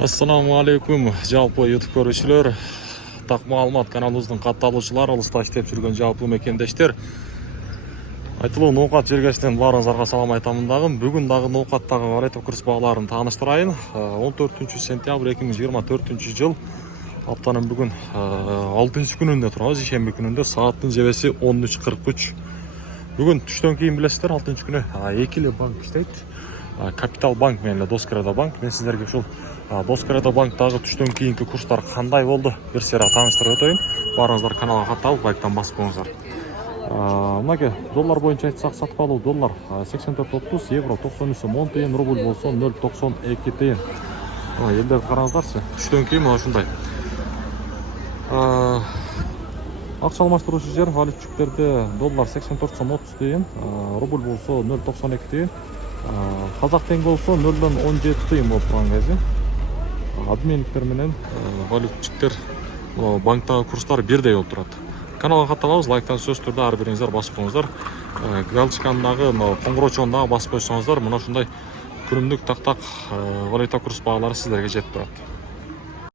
Assalamu alaikum, жалпы YouTube көрүүчүлөр, так маалымат каналыбыздын катталуучулары, алыста иштеп жүргөн жалпы мекендештер. Айтылуу ноокат жергесинен баарыңыздарга салам айтамын дагы. Бүгүн дагы ноокаттагы валюта курс бааларын тааныштырайын. 14 сентябрь 2024 жыл. Аптанын бүгүн 6-күнүндө турабыз, ишемби күнүндө сааттын жебеси 13:43. Бүгүн түштөн кийин билесиздер, 6-күнү 2 эле банк иштейт. Капитал банк менен Доскоредо банк. Мен сиздерге ушул Доскоредо банктагы түштөн кийинки курстар кандай болду бир сыйра тааныштырып өтөйүн. Баарыңыздар каналга катталып, лайктан басып коюңуздар. Мынакей доллар боюнча айтсак, сатып алуу доллар 84.30, евро 93 сом 10 тыйын, рубль болсо 0.92 тыйын. Элдерди караңыздарчы. Түштөн кийин мына ушундай. Акча алмаштыруучу жер валютчуктерде доллар 84 сом 30 тыйын, рубль болсо 0.92 тыйын. Казак теңге болсо 0.17 тыйын болуп турган кези. Обменниктер менен валютчуктер банктагы курстар бирдей болуп турат. Каналга катталабыз, лайктан сөзсүз түрдө ар бириңиздер басып коюңуздар. Галочкандагы коңгуроочону дагы басып койсоңуздар, мына ушундай күнүмдүк так валюта курс баалары сиздерге жетип турат.